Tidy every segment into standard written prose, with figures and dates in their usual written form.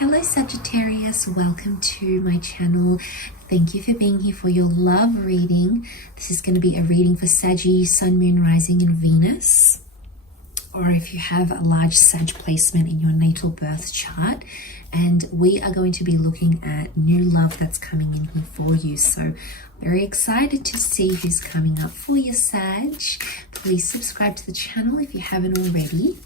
Hello Sagittarius, welcome to my channel. Thank you for being here for your love reading. This is going to be a reading for Saggy, Sun, Moon, Rising and Venus. Or if you have a large Sag placement in your natal birth chart. And we are going to be looking at new love that's coming in here for you. So very excited to see who's coming up for you, Sag. Please subscribe to the channel if you haven't already.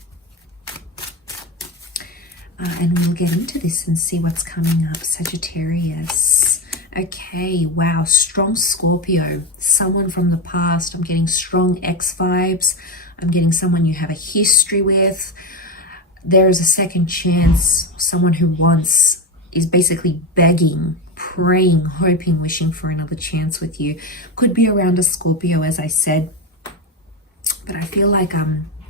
And we'll get into this and see what's coming up, Sagittarius. Okay, wow, strong Scorpio, someone from the past. I'm getting strong ex vibes. I'm getting someone you have a history with. There is a second chance, someone who is basically begging, praying, hoping, wishing for another chance with you. Could be around a Scorpio, as I said. But I feel like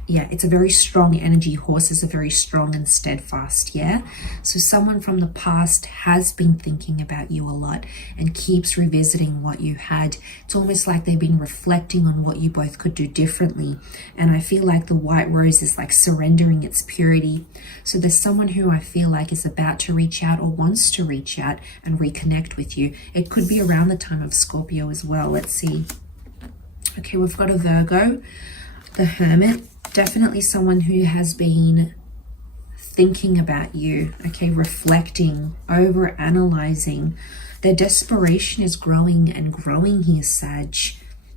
yeah, it's a very strong energy. Horses are very strong and steadfast, yeah? So someone from the past has been thinking about you a lot and keeps revisiting what you had. It's almost like they've been reflecting on what you both could do differently. And I feel like the white rose is like surrendering its purity. So there's someone who I feel like is about to reach out or wants to reach out and reconnect with you. It could be around the time of Scorpio as well. Let's see. Okay, we've got a Virgo, the Hermit. Definitely someone who has been thinking about you, okay, reflecting, over analyzing. Their desperation is growing and growing here, Sag.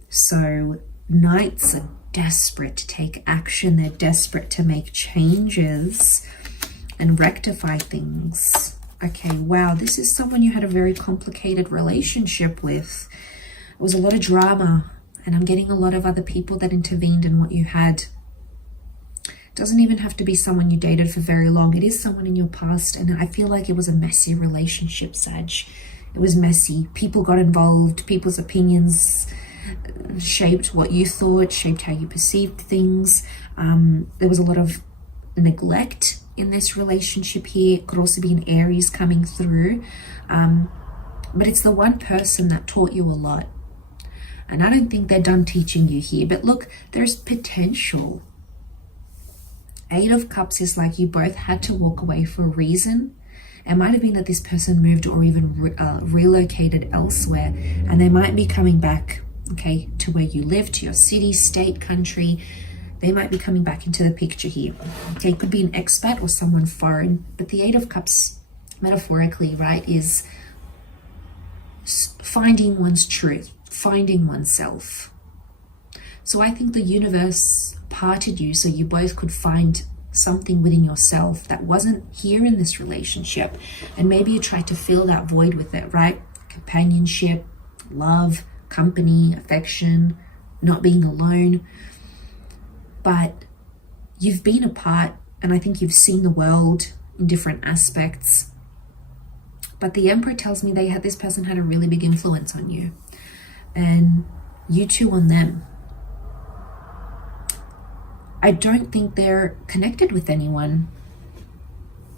So Knights are desperate to take action. They're desperate to make changes and rectify things. Okay, wow, this is someone you had a very complicated relationship with. It was a lot of drama, and I'm getting a lot of other people that intervened in what you had. Doesn't even have to be someone you dated for very long. It is someone in your past, and I feel like it was a messy relationship, Sag. It was messy. People got involved. People's opinions shaped what you thought, shaped how you perceived things. There was a lot of neglect in this relationship here. It could also be an Aries coming through. But it's the one person that taught you a lot. And I don't think they're done teaching you here. But look, there's potential. Eight of Cups is like you both had to walk away for a reason. It might have been that this person moved or even relocated elsewhere, and they might be coming back, okay, to where you live, to your city, state, country. They might be coming back into the picture here. Okay, it could be an expat or someone foreign, but the Eight of Cups, metaphorically, right, is finding one's truth, finding oneself. So I think the universe parted you so you both could find something within yourself that wasn't here in this relationship, and maybe you tried to fill that void with it, right? Companionship, love, company, affection, not being alone. But you've been apart, and I think you've seen the world in different aspects. But the Emperor tells me this person had a really big influence on you, and you two on them. I don't think they're connected with anyone.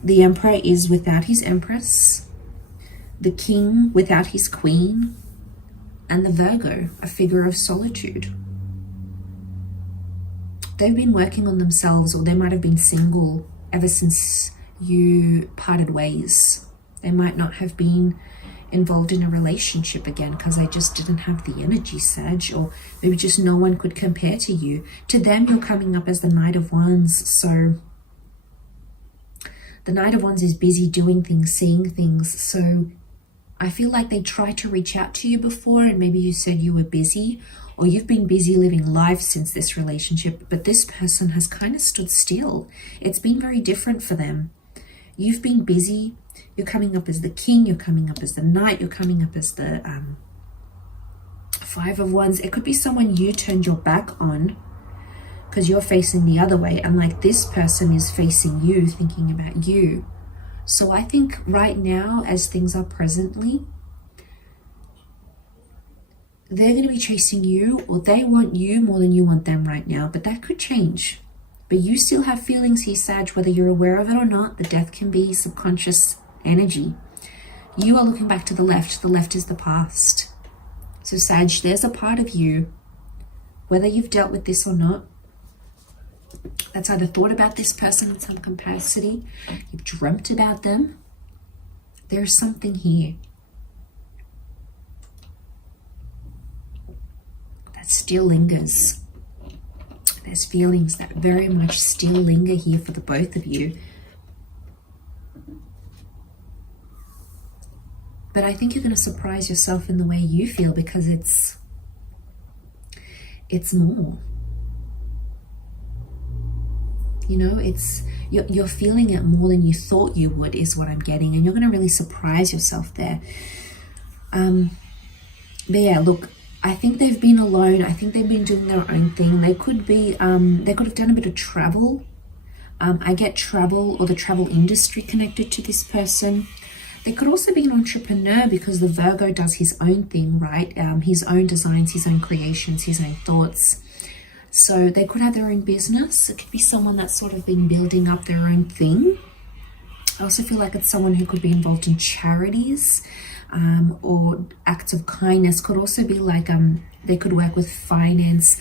The Emperor is without his Empress, the King without his Queen, and the Virgo, a figure of solitude. They've been working on themselves, or they might have been single ever since you parted ways. They might not have been involved in a relationship again because they just didn't have the energy, Sag, or maybe just no one could compare to you. To them, you're coming up as the Knight of Wands. So the Knight of Wands is busy doing things, seeing things. So I feel like they tried to reach out to you before, and maybe you said you were busy, or you've been busy living life since this relationship, but this person has kind of stood still. It's been very different for them. You've been busy. You're coming up as the King, you're coming up as the Knight, you're coming up as the Five of Wands. It could be someone you turned your back on because you're facing the other way, and like this person is facing you, thinking about you. So I think right now, as things are presently, they're going to be chasing you, or they want you more than you want them right now, but that could change. But you still have feelings here, Sag, whether you're aware of it or not. The death can be subconscious energy. You are looking back to the left. The left is the past. So Sag, there's a part of you, whether you've dealt with this or not, that's either thought about this person in some capacity, you've dreamt about them, There's something here that still lingers. There's feelings that very much still linger here for the both of you. But I think you're going to surprise yourself in the way you feel, because it's more. You know, you're feeling it more than you thought you would, is what I'm getting, and you're going to really surprise yourself there. But yeah, look, I think they've been alone. I think they've been doing their own thing. They could be, they could have done a bit of travel. I get travel or the travel industry connected to this person. They could also be an entrepreneur, because the Virgo does his own thing, right? His own designs, his own creations, his own thoughts. So they could have their own business. It could be someone that's sort of been building up their own thing. I also feel like it's someone who could be involved in charities, or acts of kindness. Could also be like they could work with finance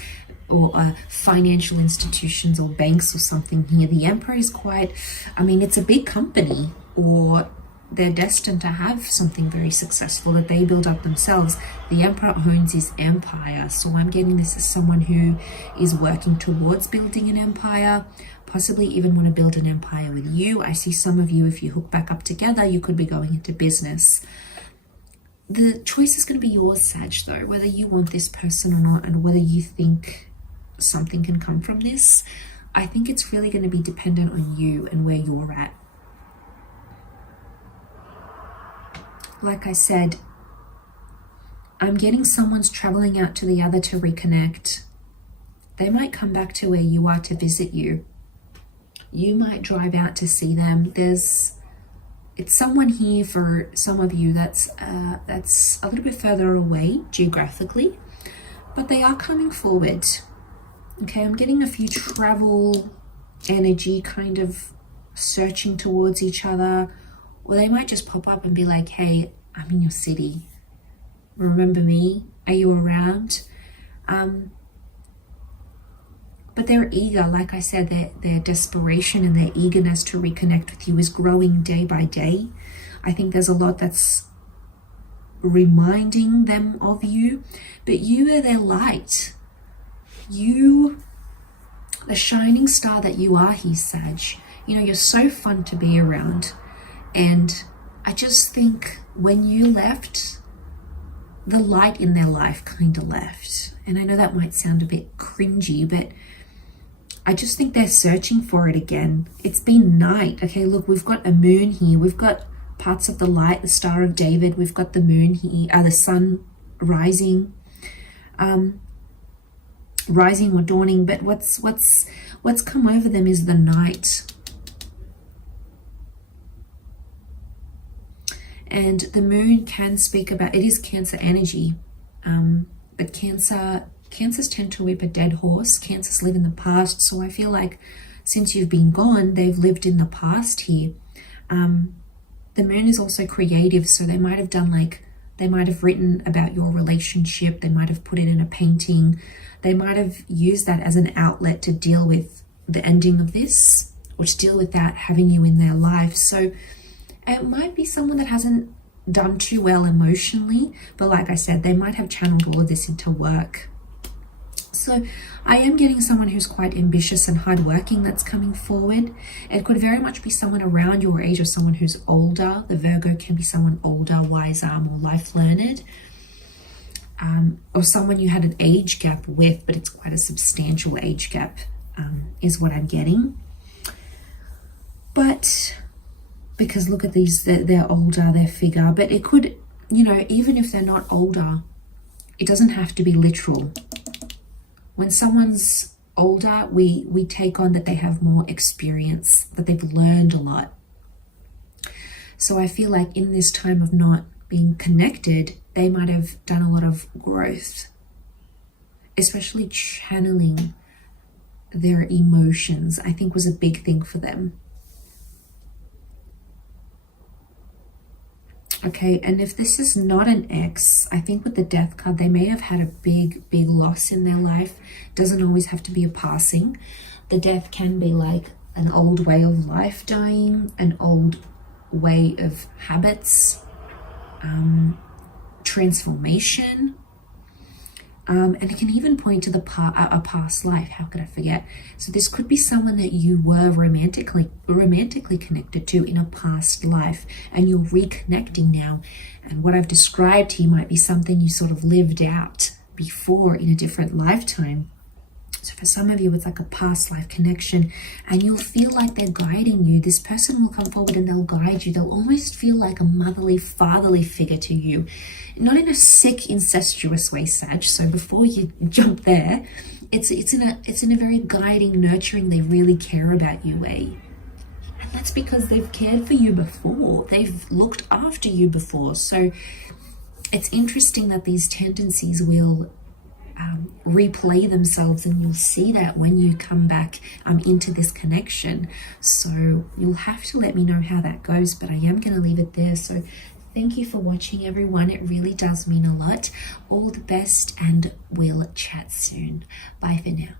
or financial institutions or banks or something here. The Emperor is quite, I mean, it's a big company, or they're destined to have something very successful that they build up themselves. The Emperor owns his empire, so I'm getting this as someone who is working towards building an empire, possibly even want to build an empire with you. I see some of you, if you hook back up together, you could be going into business. The choice is going to be yours, Sag, though, whether you want this person or not, and whether you think something can come from this. I think it's really going to be dependent on you and where you're at. Like I said, I'm getting someone's traveling out to the other to reconnect. They might come back to where you are to visit you. You might drive out to see them. It's someone here for some of you that's a little bit further away geographically, but they are coming forward. Okay, I'm getting a few travel energy, kind of searching towards each other. Or they might just pop up and be like, hey, I'm in your city. Remember me? Are you around? But they're eager. Like I said, their desperation and their eagerness to reconnect with you is growing day by day. I think there's a lot that's reminding them of you. But you are their light. You, the shining star that you are here, Sag. You know, you're so fun to be around. And I just think when you left, the light in their life kind of left. And I know that might sound a bit cringy, but I just think they're searching for it again. It's been night. Okay, look, we've got a moon here. We've got parts of the light, the Star of David. We've got the moon here, the sun rising, rising or dawning. But what's come over them is the night. And the moon can speak about, it is Cancer energy, but Cancers tend to whip a dead horse. Cancers live in the past, so I feel like since you've been gone, they've lived in the past here. The moon is also creative, so they might have written about your relationship, they might have put it in a painting, they might have used that as an outlet to deal with the ending of this, or to deal with that having you in their life. So it might be someone that hasn't done too well emotionally, but like I said, they might have channeled all of this into work. So I am getting someone who's quite ambitious and hardworking that's coming forward. It could very much be someone around your age or someone who's older. The Virgo can be someone older, wiser, more life learned, or someone you had an age gap with, but it's quite a substantial age gap, is what I'm getting. But because look at these, they're older, they're figure, but it could, you know, even if they're not older, it doesn't have to be literal. When someone's older, we take on that they have more experience, that they've learned a lot. So I feel like in this time of not being connected, they might have done a lot of growth, especially channeling their emotions, I think was a big thing for them. Okay, and if this is not an ex, I think with the Death card, they may have had a big loss in their life. Doesn't always have to be a passing. The death can be like an old way of life dying, an old way of habits, transformation. And it can even point to a past life. How could I forget? So this could be someone that you were romantically connected to in a past life, and you're reconnecting now. And what I've described here might be something you sort of lived out before in a different lifetime. So for some of you, it's like a past life connection, and you'll feel like they're guiding you. This person will come forward and they'll guide you. They'll almost feel like a motherly, fatherly figure to you. Not in a sick, incestuous way, Sag. So before you jump there, it's in a very guiding, nurturing, they really care about you way. And that's because they've cared for you before. They've looked after you before. So it's interesting that these tendencies will replay themselves, and you'll see that when you come back into this connection. So you'll have to let me know how that goes, but I am going to leave it there. So thank you for watching, everyone. It really does mean a lot. All the best, and we'll chat soon. Bye for now.